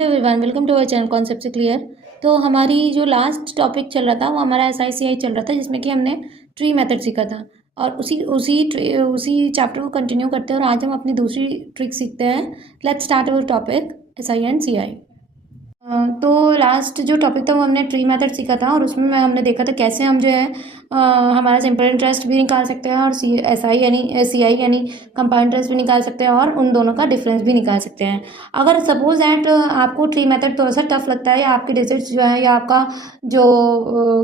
Hello everyone, welcome to our channel concept से clear. तो हमारी जो लास्ट टॉपिक चल रहा था वो हमारा SICI चल रहा था, जिसमें कि हमने ट्री मेथड सीखा था। और उसी चैप्टर को कंटिन्यू करते हैं और आज हम अपनी दूसरी ट्रिक सीखते हैं। Let's start our topic SI and CI। तो लास्ट जो टॉपिक था वो हमने ट्री मेथड सीखा था और उसमें हमने देखा था कैसे हम जो है हमारा सिंपल इंटरेस्ट भी निकाल सकते हैं और SI यानी CI यानी कंपाउंड इंटरेस्ट भी निकाल सकते हैं और उन दोनों का डिफरेंस भी निकाल सकते हैं। अगर सपोज दैट आपको ट्री मेथड थोड़ा सा टफ लगता है या आपके डिजिट्स जो है या आपका जो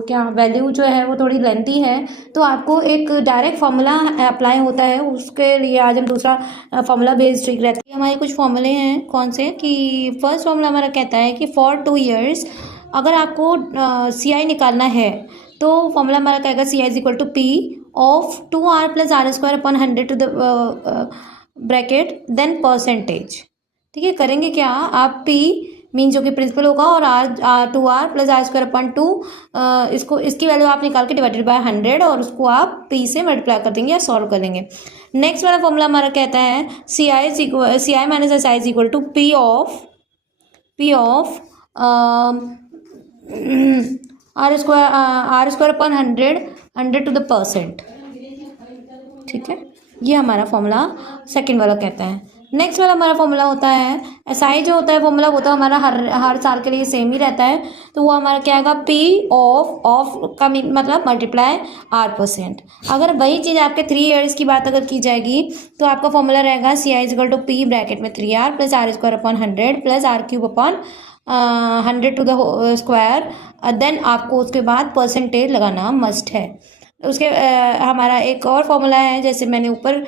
क्या वैल्यू जो है वो थोड़ी लेंथी है, तो आपको एक डायरेक्ट फार्मूला अप्लाई होता है। उसके लिए आज हम दूसरा फार्मूला बेस्ड ट्रिक रहती है। हमारे कुछ फॉर्मूले हैं कौन से कि फर्स्ट फार्मूला हमारा कहता है कि फॉर 2 years अगर आपको CI निकालना है तो फॉर्मूला हमारा कहेगा CI is equal to P of 2R plus R square upon 100 to the bracket then percentage. ठीक है, करेंगे क्या आप P मीन जो कि प्रिंसिपल होगा और R 2R plus R square upon 2 इसकी वैल्यू आप निकाल के डिवाइडेड बाय 100 और उसको आप P से मल्टीप्लाई कर देंगे या सॉल्व कर लेंगे। नेक्स्ट वाला फॉर्मूला हमारा कहता है CI minus SI is equal to P of R square upon 100 to the percent. ठीक है, ये हमारा फॉर्मूला सेकंड वाला कहता है। नेक्स्ट वाला हमारा फॉर्मूला होता है SI जो होता है फॉर्मूला वो तो हमारा हर साल के लिए सेम ही रहता है। तो वो हमारा क्या आएगा P ऑफ का मतलब मल्टीप्लाई R%। अगर वही चीज़ आपके 3 years की बात अगर की जाएगी तो आपका फॉर्मूला रहेगा CI is equal to P bracket में 3R plus R square upon 100 plus R cube upon 100 to the square. Then आपको उसके बाद परसेंटेज लगाना मस्ट है। उसके हमारा एक और फॉर्मूला है, जैसे मैंने ऊपर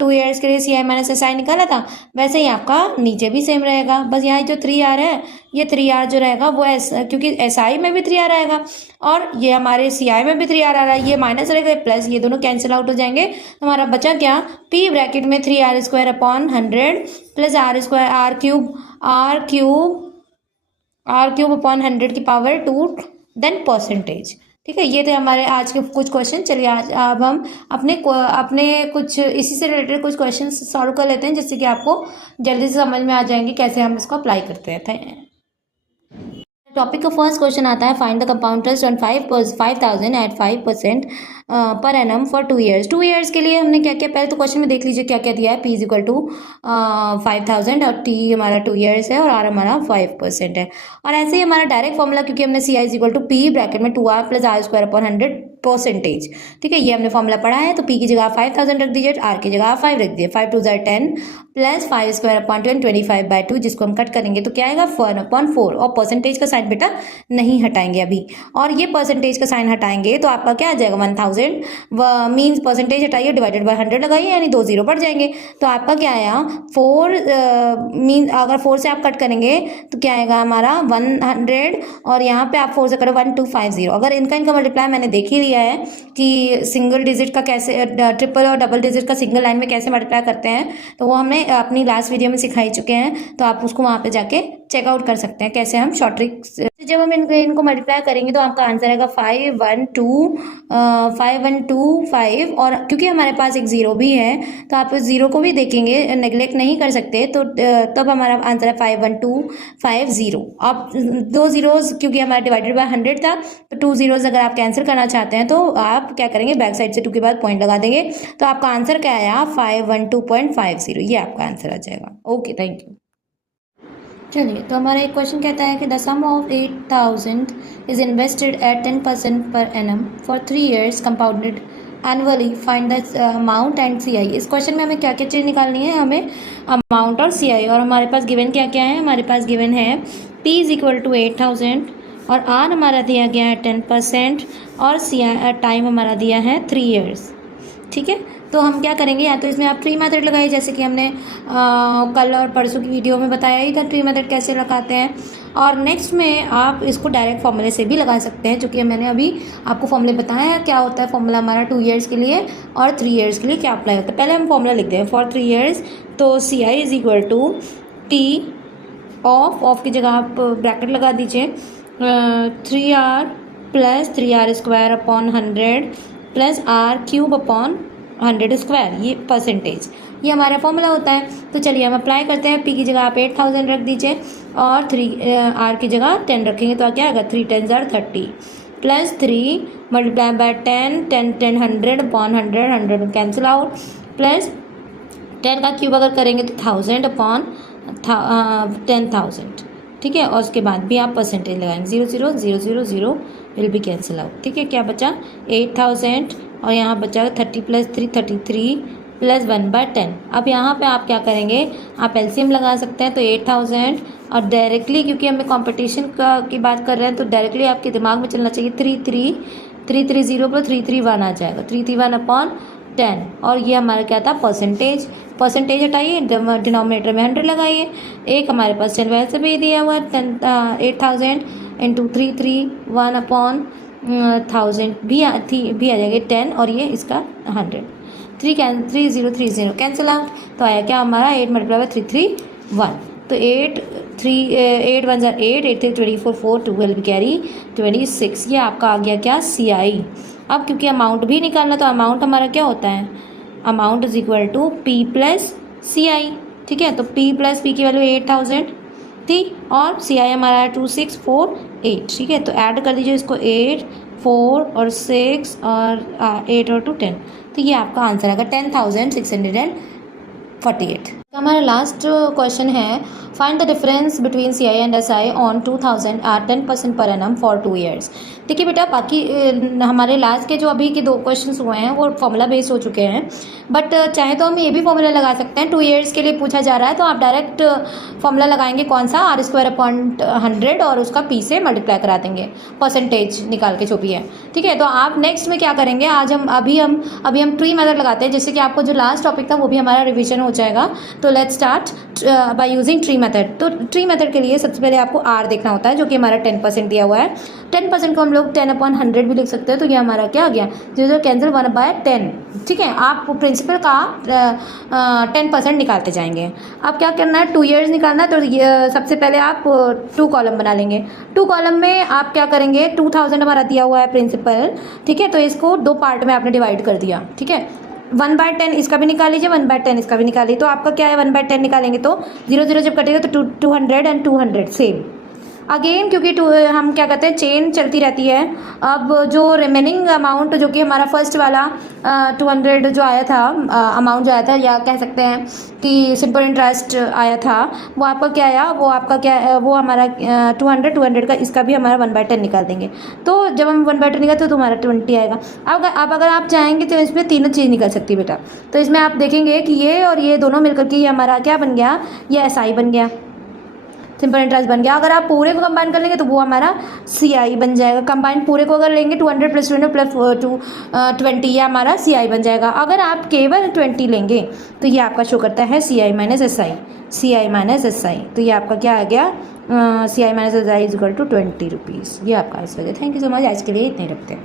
2 years के लिए CI माइनस SI निकाला था वैसे ही आपका नीचे भी सेम रहेगा। बस यहाँ जो 3R है ये 3R जो रहेगा वो क्योंकि SI में भी 3R आएगा और ये हमारे CI में भी 3R आ रहा है, ये माइनस रहेगा प्लस, ये दोनों कैंसिल आउट हो जाएंगे। तो हमारा बचा क्या P ब्रैकेट में 3R square upon 100 plus R cube upon 100 की पावर 2 देन परसेंटेज। ठीक है, ये थे हमारे आज के कुछ क्वेश्चन। चलिए आज अब हम अपने कुछ इसी से रिलेटेड कुछ क्वेश्चन सॉल्व कर लेते हैं, जिससे कि आपको जल्दी से समझ में आ जाएंगे कैसे हम इसको अप्लाई करते हैं। टॉपिक का फर्स्ट क्वेश्चन आता है find the compound interest on 5,000 at 5% per annum for 2 years। 2 years के लिए हमने क्या किया, पहले तो क्वेश्चन में देख लीजिए क्या क्या दिया है। P इज इक्वल टू 5,000 और T हमारा 2 years है और R हमारा 5% है। और ऐसे ही हमारा डायरेक्ट फॉर्मूला, क्योंकि हमने CI is equal to P bracket में 2R plus R square upon 100 percentage. ठीक है, ये हमने फॉर्मूला पढ़ा है। तो P की जगह 5,000 रख दीजिए, R की जगह 5 रख दीजिए। 5 2 10 प्लस 5 स्क्वायर अपॉन 25/2, जिसको हम कट करेंगे तो क्या आएगा 1/4। और परसेंटेज का साइन बेटा नहीं हटाएंगे अभी, और ये परसेंटेज का साइन हटाएंगे तो आपका क्या आ जाएगा 1000 मीन्स परसेंटेज हटाइए डिवाइडेड बाय 100 लगाइए, यानी 2 0 बढ़ जाएंगे। तो आपका क्या आया 4 मीन अगर 4 से आप कट करेंगे तो क्या आएगा हमारा 100 और यहाँ पे आप 4 से करो 1250। अगर इनका मल्टीप्लाई मैंने देख ही लिया है कि सिंगल डिजिट का कैसे, ट्रिपल और डबल डिजिट का सिंगल लाइन में कैसे मल्टीप्लाई करते हैं, तो वो हमने अपनी लास्ट वीडियो में सिखाई चुके हैं। तो आप उसको वहाँ पे जाके चेकआउट कर सकते हैं कैसे हम शॉर्ट ट्रिक। जब हम इनको मल्टीप्लाई करेंगे तो आपका आंसर आएगा 5125। और क्योंकि हमारे पास एक जीरो भी है तो आप इस जीरो को भी देखेंगे, नेग्लेक्ट नहीं कर सकते। तो तब हमारा आंसर है 51250। अब 2 zeros क्योंकि हमारा डिवाइडेड बाय 100 था, तो 2 zeros अगर आप कैंसिल करना चाहते हैं तो आप क्या करेंगे बैक साइड से 2 के बाद पॉइंट लगा देंगे। तो आपका आंसर क्या आया 512.50, ये आपका आंसर आ जाएगा। Okay, thank you. चलिए, तो हमारा एक क्वेश्चन कहता है कि the sum of 8,000 is invested at 10% per annum for 3 years compounded annually, find the amount and CI। इस क्वेश्चन में हमें क्या क्या चीज़ निकालनी है, हमें अमाउंट और CI। और हमारे पास गिवन क्या क्या है, हमारे पास गिवन है P इज इक्वल टू 8,000 और R हमारा दिया गया है 10% और CI टाइम हमारा दिया है 3 years। ठीक है, तो हम क्या करेंगे, या तो इसमें आप ट्री मेथड लगाइए, जैसे कि हमने कल और परसों की वीडियो में बताया ही था ट्री मेथड कैसे लगाते हैं। और नेक्स्ट में आप इसको डायरेक्ट फॉर्मूले से भी लगा सकते हैं, जो कि मैंने अभी आपको फॉर्मूले बताया है क्या होता है फॉर्मूला हमारा 2 years के लिए और 3 years के लिए क्या अप्लाई होता है। पहले हम फॉर्मूला लिखते हैं फॉर 3 years। तो CI is equal to T of की जगह आप ब्रैकेट लगा दीजिए 3R plus 3R square upon 100 plus R cube upon 100 square, ये परसेंटेज। ये हमारा फॉर्मूला होता है। तो चलिए हम अप्लाई करते हैं। पी की जगह आप 8000 रख दीजिए और आर की जगह 10 रखेंगे तो क्या आएगा 3 10 30 plus 3 multiply by 10 10 10 100 upon 100 100 cancel out plus 10 का क्यूब अगर करेंगे तो 1000 अपॉन 10,000। ठीक है, और उसके बाद भी आप परसेंटेज लगाएंगे 0 0 0 0 0 विल बी कैंसिल आउट। ठीक है, क्या बचा 8000 और यहाँ बचा 30 प्लस 3 33 प्लस 1/10। अब यहाँ पे आप क्या करेंगे, आप एलसीएम लगा सकते हैं। तो 8000 और डायरेक्टली क्योंकि हमें कंपटीशन की बात कर रहे हैं तो डायरेक्टली आपके दिमाग में चलना चाहिए 330 पर 331 आ जाएगा 331 अपॉन 10 और ये हमारा क्या था परसेंटेज हटाइए, डिनोमिनेटर में 100 लगाइए। एक हमारे पास 10 वैसे भी दिया हुआ 8000 इंटू 331 अपॉन 1000 भी आ जाएगा 10 और ये इसका 100 3030 कैंसिल आउट। तो आया क्या हमारा 8 मल्टीप्लाई बाय 331। तो 8 1 8 8 3 24 4 12 कैरी 26। ये आपका आ गया क्या CI। अब क्योंकि अमाउंट भी निकालना तो अमाउंट हमारा क्या होता है, amount is equal to P plus CI। ठीक है, तो P प्लस P की वैल्यू 8000 थी और CI हमारा 2648। ठीक है, तो ऐड कर दीजिए इसको 8 4 और 6 और 8 और 2 10। तो ये आपका आंसर आएगा 10,648। हमारा लास्ट क्वेश्चन है find the difference between CI and SI on 2000 at 10% per annum for 2 years. देखिए बेटा, बाकी हमारे लास्ट के जो अभी के 2 क्वेश्चंस हुए हैं वो फॉर्मूला बेस्ड हो चुके हैं, बट चाहे तो हम ये भी फॉर्मूला लगा सकते हैं। 2 ईयर्स के लिए पूछा जा रहा है तो आप डायरेक्ट फॉर्मूला लगाएंगे कौन सा, R² और उसका P से मल्टीप्लाई करा देंगे परसेंटेज निकाल के जो भी है। ठीक है, तो आप नेक्स्ट में क्या करेंगे, अभी हम ट्री मेथड लगाते हैं, जिससे कि आपको जो लास्ट टॉपिक था वो भी हमारा रिविजन हो जाएगा। तो let's start by using tree method. तो ट्री मेथड के लिए सबसे पहले आपको R देखना होता है जो कि हमारा 10% दिया हुआ है। 10% को हम लोग 10/100 भी लिख सकते हैं। तो ये हमारा क्या आ गया 0 कैंसिल 1/10। ठीक है, आप प्रिंसिपल का 10% निकालते जाएंगे। अब क्या करना है, 2 ईयर्स निकालना है। तो सबसे पहले आप 2 कॉलम बना लेंगे। 2 कॉलम में आप क्या करेंगे, 2000 हमारा दिया हुआ है प्रिंसिपल। ठीक है, तो इसको 2 पार्ट में आपने डिवाइड कर दिया। ठीक है, 1/10 इसका भी निकाल लीजिए, 1/10 इसका भी निकालिए। तो आपका क्या है 1/10 निकालेंगे तो 0 0 जब कटेगा तो 200 एंड 200 सेम अगेन, क्योंकि हम क्या कहते हैं चेन चलती रहती है। अब जो रिमेनिंग अमाउंट जो कि हमारा फर्स्ट वाला 200 जो आया था, अमाउंट जो आया था, या कह सकते हैं कि सिंपल इंटरेस्ट आया था, वो आपका क्या आया, वो आपका क्या, वो हमारा 200 का, इसका भी हमारा 1/10 निकाल देंगे। तो जब हम 1/10 निकालते तो हमारा 20 आएगा। अब अगर आप चाहेंगे तो इसमें तीनों चीज़ निकल सकती है बेटा। तो इसमें आप देखेंगे कि ये और ये दोनों मिलकर के ये हमारा क्या बन गया, ये SI बन गया, सिंपल इंटरेस्ट बन गया। अगर आप पूरे को कंबाइन कर लेंगे तो वो हमारा CI बन जाएगा। कंबाइन पूरे को अगर लेंगे 200 प्लस 200 प्लस 220 ये हमारा CI बन जाएगा। अगर आप केवल 20 लेंगे तो ये आपका शो करता है CI माइनस SI। तो ये आपका क्या आ गया, CI minus SI is equal to 20 rupees. ये आपका आंसर है। Thank you so much. आज के लिए इतने रखते हैं।